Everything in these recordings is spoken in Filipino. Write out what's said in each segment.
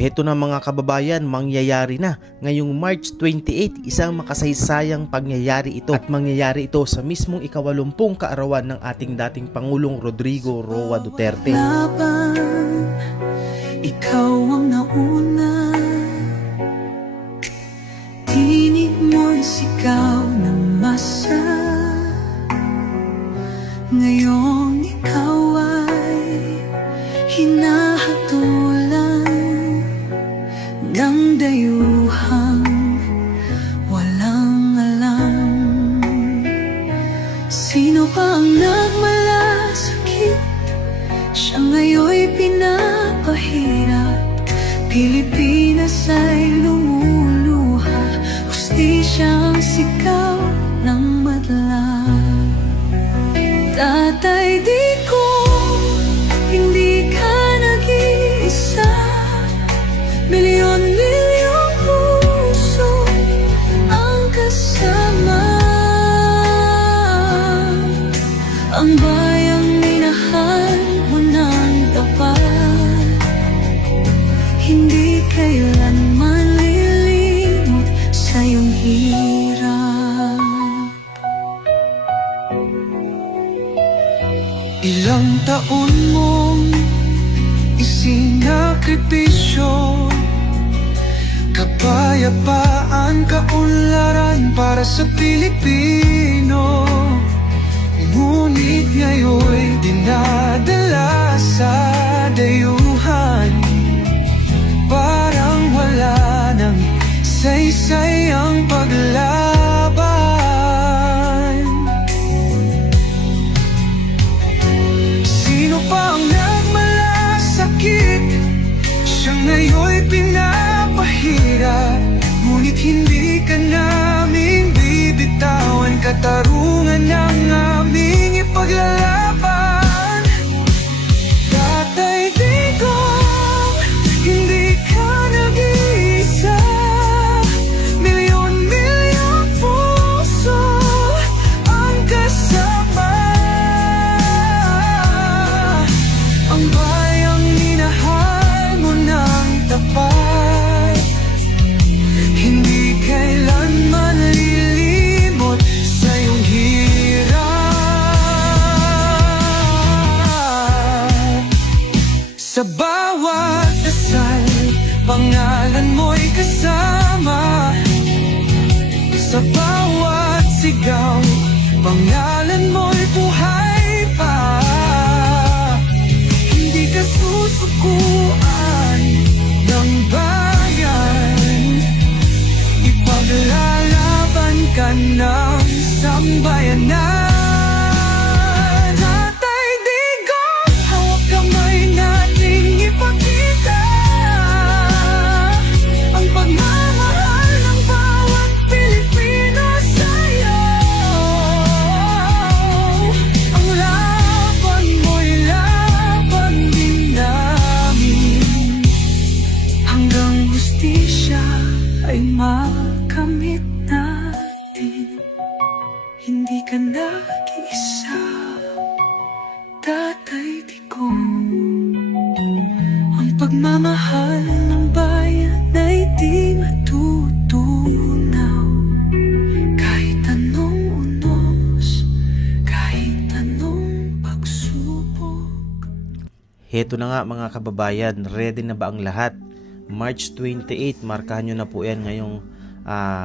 Heto na mga kababayan, mangyayari na ngayong March 28, isang makasaysayang pangyayari ito at mangyayari ito sa mismong ika-80 kaarawan ng ating dating Pangulong Rodrigo Roa Duterte. Laban, ikaw ang nauna, tinig mo'y sigaw na masa. Ngayon ikaw ay hinahatulan ng dayuhang walang alam. Sino pa ang nagmalasakit? Siya ngayon'y pinapahirap. Pilipinas ay lumuluha, hustisya ang sigaw ng madla. Tatay, di ko, hindi ka nag-iisa. Milyon-milyong puso ang kasama. Ang bayang minahal mo ng tapat, hindi kailanman lilimot sa iyong hirap. Ilang taon mong isinakripisyo, kapayapaan, kaunlaran para sa Pilipino. Ngunit ngayon'y dinadala sa dayuhan, parang wala nang saysay ang paglaban. Sino pa ang nagmalasakit? Siya ngayon'y pinapahirap. Ngunit hindi ka namin bibitawan, katarungan ng aming ipaglalaban. Tatay, Digong, hindi ka nag-iisa. Milyon-milyong puso ang kasama. Ang bayang minahal mo ng tapat, hindi kailanman lilimot sa iyong hirap. Sa bawat dasal, pangalan mo'y kasama. Sa bawat sigaw, pangalan mo'y buhay pa. Hindi ka susukuan ng bayan, ipaglalaban ka ng sambayanan. Tatay, Digong, hawak kamay nating ipakita ang pagmamahal ng bawat Pilipino sa'yo. Ang laban mo'y laban din namin, hanggang hustisya ay makamit natin. Hindi ka nag-iisa, Tatay Digong. Ang pagmamahal ng bayan ay di matutunaw, kahit anong unos, kahit anong pagsubok. Heto na nga mga kababayan, ready na ba ang lahat? March 28, markahan nyo na po yan ngayong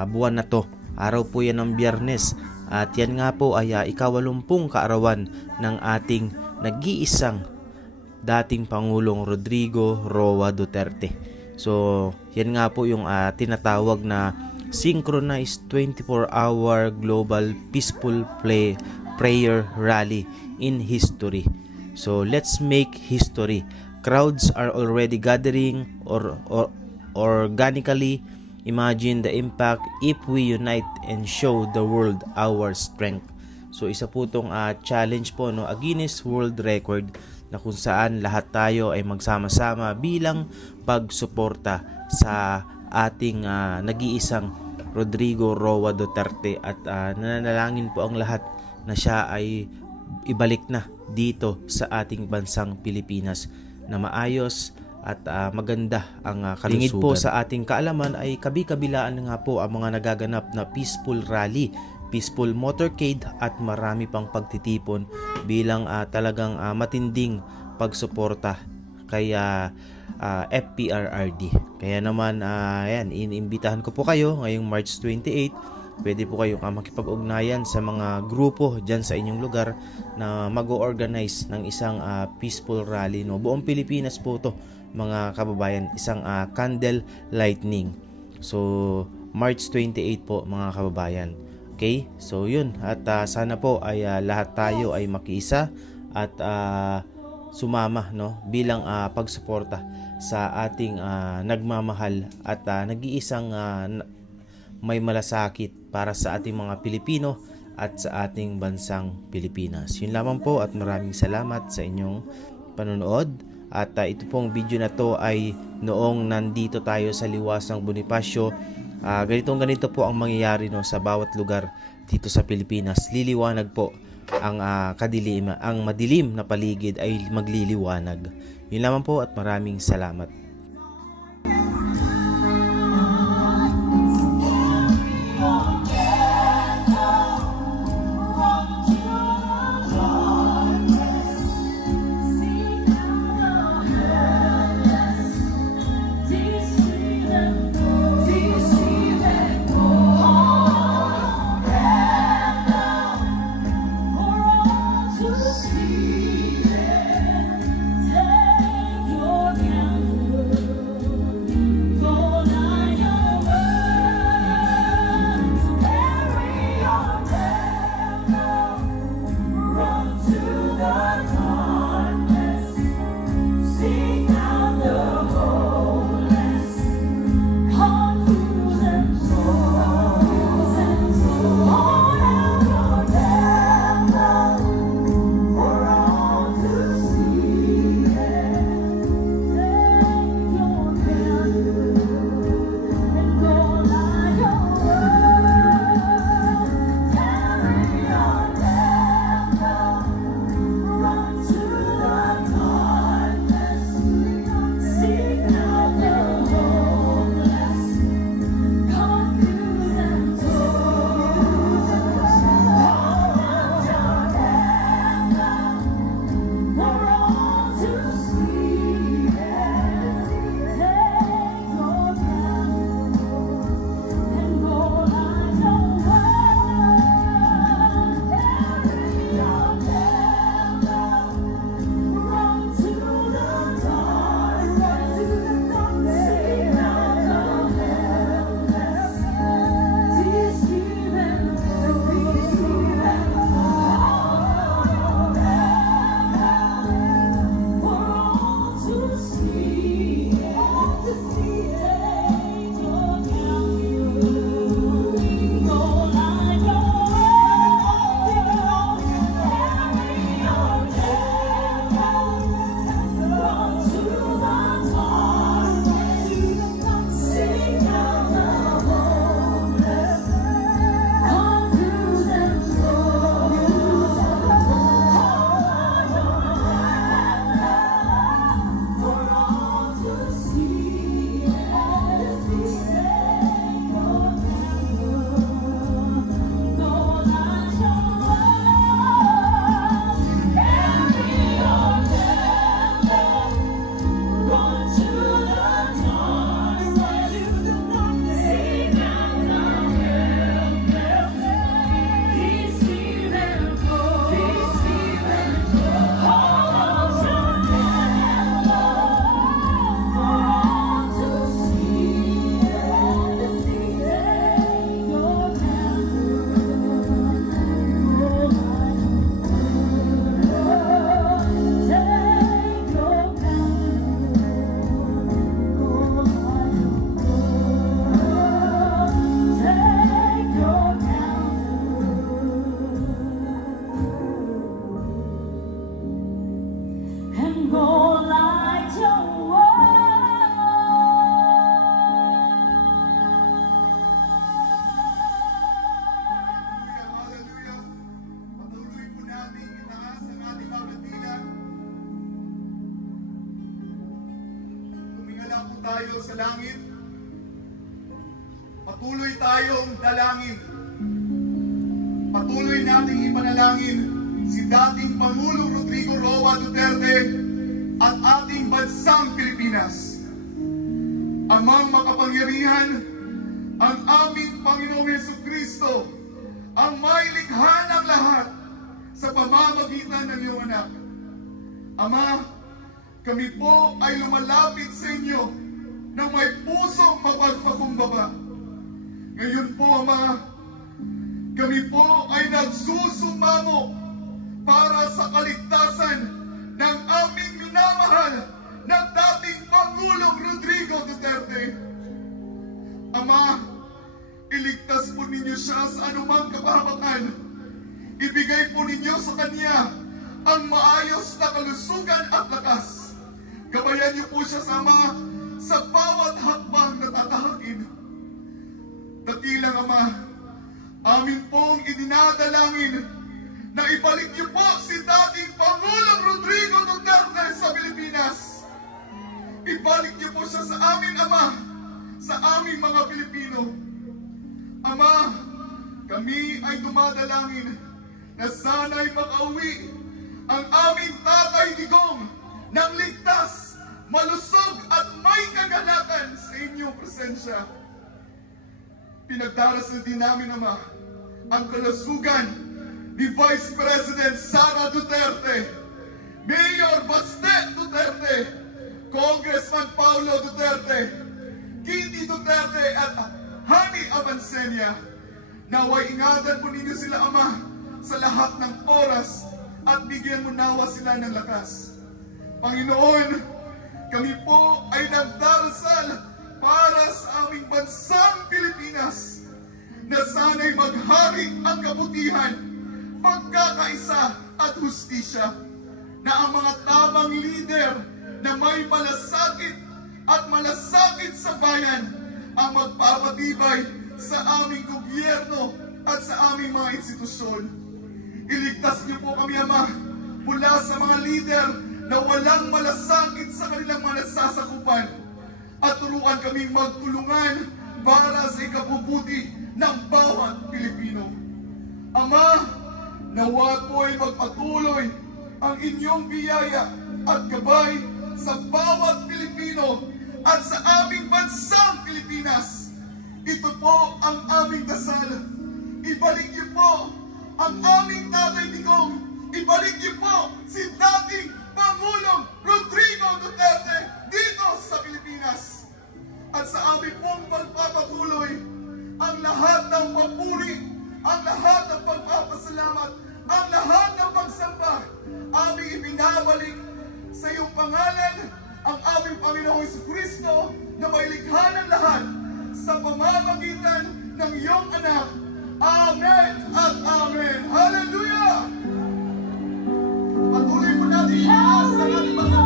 buwan na to. Araw po yan ng Biyernes. At yan nga po ay ika-80 kaarawan ng ating nag-iisang dating Pangulong Rodrigo Roa Duterte. So yan nga po yung tinatawag na Synchronized 24-hour Global Peaceful Prayer Rally in History. So let's make history. Crowds are already gathering or organically. Imagine the impact if we unite and show the world our strength. So isa po itong challenge po, no, a Guinness World Record, na kung saan lahat tayo ay magsama-sama bilang pagsuporta sa ating nag-iisang Rodrigo Roa Duterte. At nananalangin po ang lahat na siya ay ibalik na dito sa ating bansang Pilipinas na maayos, at maganda ang kalusugan. Lingid po sa ating kaalaman ay kabi-kabilaan nga po ang mga nagaganap na peaceful rally, peaceful motorcade at marami pang pagtitipon bilang talagang matinding pagsuporta kay FPRRD. Kaya naman ayan, iniimbitahan ko po kayo ngayong March 28. Pwede po kayong makipag-ugnayan sa mga grupo dyan sa inyong lugar na mag-organize ng isang peaceful rally. No? Buong Pilipinas po to mga kababayan, isang candle lightning. So March 28 po mga kababayan. Okay? So yun, at sana po ay lahat tayo ay makiisa at sumama, no, bilang pagsuporta sa ating nagmamahal at nag-iisang may malasakit para sa ating mga Pilipino at sa ating bansang Pilipinas. Yun lamang po at maraming salamat sa inyong panonood. At ito pong video na to ay noong nandito tayo sa Liwasang Bonifacio. Ganito po ang mangyayari, no, sa bawat lugar dito sa Pilipinas. Liliwanag po ang ang madilim na paligid ay magliliwanag. Yun lamang po at maraming salamat. sa langit, patuloy tayong dalangin. Patuloy nating ipanalangin si dating Pangulong Rodrigo Roa Duterte at ating bansang Pilipinas. Amang makapangyarihan, ang aming Panginoong Jesucristo, ang may likha ng lahat sa pamamagitan ng iyong anak. Ama, kami po ay lumalapit sa inyo ng may pusong mapagpakumbaba. Ngayon po, Ama, kami po ay nagsusumamo para sa kaligtasan ng aming minamahal na dating Pangulong Rodrigo Duterte. Ama, iligtas po ninyo siya sa anumang kapahamakan. Ibigay po ninyo sa kanya ang maayos na kalusugan at lakas. Gabayan niyo po siya sa bawat hakbang na tatahagin. Dakilang Ama, amin pong idinadalangin na ibalik niyo po si dating Pangulong Rodrigo Duterte sa Pilipinas. Ibalik niyo po siya sa amin, Ama, sa aming mga Pilipino. Ama, kami ay dumadalangin na sana'y makauwi ang aming Tatay Digong ng ligtas, malusog at may kagalakan sa inyong presensya. Pinagdarasal din namin, Ama, ang kalusugan ni Vice President Sara Duterte, Mayor Baste Duterte, Congressman Paulo Duterte, Kitty Duterte at Hani Abansenia. Naway ingatan po ninyo sila, Ama, sa lahat ng oras at bigyan mo nawa sila ng lakas. Panginoon, kami po ay nagdarasal para sa aming bansang Pilipinas na sana'y maghari ang kabutihan, pagkakaisa at hustisya, na ang mga tamang lider na may malasakit at malasakit sa bayan ang magpapatibay sa aming gobyerno at sa aming mga institusyon. Iligtas niyo po kami, Ama, mula sa mga lider na walang malasakit sa kanilang mga nasasakupan, at turuan kaming magtulungan para sa ikabubuti ng bawat Pilipino. Ama, nawa po ay magpatuloy ang inyong biyaya at gabay sa bawat Pilipino at sa aming bansang Pilipinas. Ito po ang aming dasal. Ibalik niyo po ang aming Tatay Digong. Ibalik niyo po si dating Pangulong Rodrigo Duterte dito sa Pilipinas. At sa aming pong pagpapatuloy, ang lahat ng papuri, ang lahat ng pagpapasalamat, ang lahat ng pagsamba, aming ibinabalik sa iyong pangalan, ang aming Panginoong Jesucristo na may likha ng lahat sa pamamagitan ng iyong anak. Amen at Amen. Hallelujah! Patuloy po natin ang ating mga